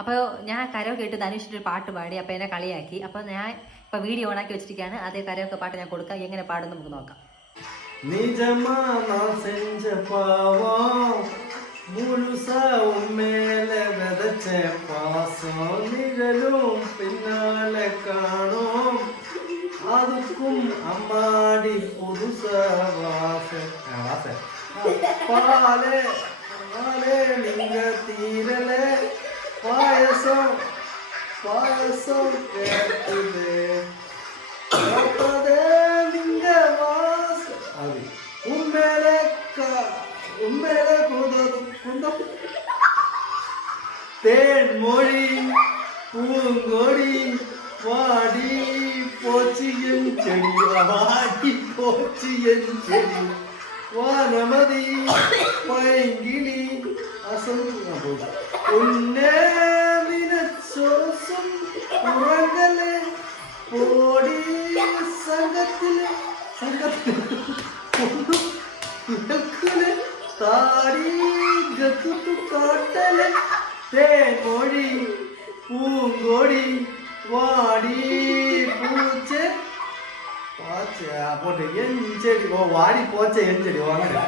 അപ്പോൾ ഞാൻ കരോക്കെ ഇട്ട് ധനുഷിൻ്റെ ഒരു പാട്ട് പാടി, അപ്പോൾ എന്നെ കളിയാക്കി. അപ്പോൾ ഞാൻ ഇപ്പോൾ വീഡിയോ ഓണാക്കി വെച്ചിരിക്കുകയാണ്. അതേ കരോക്കെ പാട്ട് ഞാൻ കൊടുക്കാം. എങ്ങനെ പാടുന്നു നമുക്ക് നോക്കാം. நிஜமா நான் செஞ்ச பாவம் முழுசா உண்மையில விதைச்ச பாசம் நிழலும் பின்னால காணோம் அதுக்கும் அம்மாடி புதுச வாச பாலே பாலே நீங்க தீரல பாயசம் பாயசம் கேட்குது நீங்க வாச அது உண்மையிலே உண்மையிலே கொண்டது தேன்மொழி பூங்கொடி வாடி போச்சு என் செடி வாடி போச்சு என் செடி வானமதி பைங்கிளி அசல் உன்னே மினச்சோசும் உறங்கலே போடி சங்கத்திலே താടി ഗത്തുത്തു കാട്ടല് തേങ്ങോടി പൂങ്കോടി വാടി പൂച്ച പോച്ച പോട്ടെ എഞ്ചെടി ഓ വാടി പോച്ച എഞ്ചെടി അങ്ങനെ